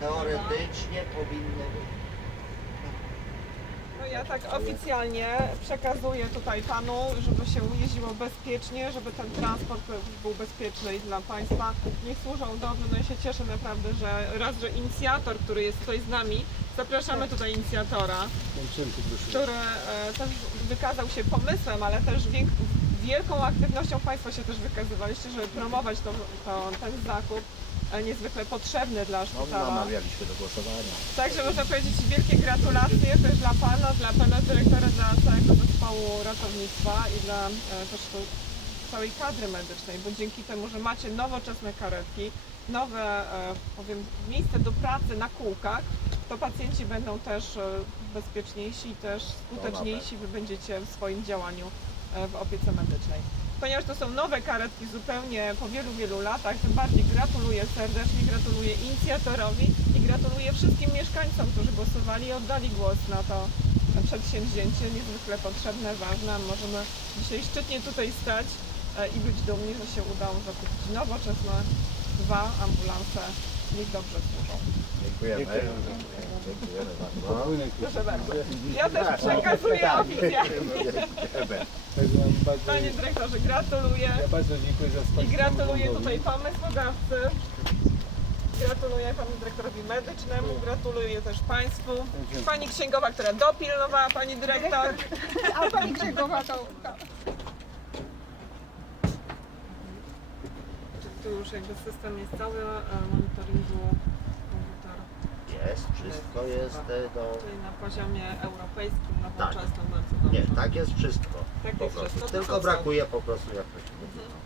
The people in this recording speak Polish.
teoretycznie powinny być. No ja tak oficjalnie przekazuję tutaj panu, żeby się jeździło bezpiecznie, żeby ten transport był bezpieczny i dla państwa. Niech służą dobrze, no i się cieszę naprawdę, że raz, że inicjator, który jest tutaj z nami, zapraszamy tutaj inicjatora, który e, też wykazał się pomysłem, ale też wiek, wielką aktywnością Państwo się też wykazywaliście, żeby promować to, to, ten zakup niezwykle potrzebny dla No, szpitala. namawialiśmy do głosowania. Także można powiedzieć wielkie gratulacje też dla Pana, dla Pana Dyrektora, dla całego zespołu ratownictwa i dla e, też całej kadry medycznej, bo dzięki temu, że macie nowoczesne karetki, nowe e, powiem, miejsce do pracy na kółkach, to pacjenci będą też e, bezpieczniejsi i też skuteczniejsi Wy będziecie w swoim działaniu w opiece medycznej. Ponieważ to są nowe karetki zupełnie po wielu, wielu latach, tym bardziej gratuluję serdecznie, gratuluję inicjatorowi i gratuluję wszystkim mieszkańcom, którzy głosowali i oddali głos na to przedsięwzięcie niezwykle potrzebne, ważne. Możemy dzisiaj szczytnie tutaj stać i być dumni, że się udało zakupić nowoczesne dwa ambulanse. Niech dobrze służą. Dziękujemy. Dziękujemy bardzo. Proszę bardzo. Ja też przekazuję oficjalnie. Dziękujemy. Także mam bardzo, Panie dyrektorze, gratuluję. ja bardzo dziękuję za I wsparcie gratuluję tutaj pomysłodawcy. Gratuluję panu dyrektorowi medycznemu, gratuluję też państwu. Pani księgowa, która dopilnowała pani dyrektor. A pani księgowa to... Tu już jakby system jest cały e, monitoringu komputer Jest, wszystko jest e, do... tutaj na poziomie europejskim, Tak. nowoczesnym, bardzo dobrze. Nie, tak jest wszystko. Tak Po jest prostu. wszystko. To Tylko co? brakuje po prostu. Sporo jest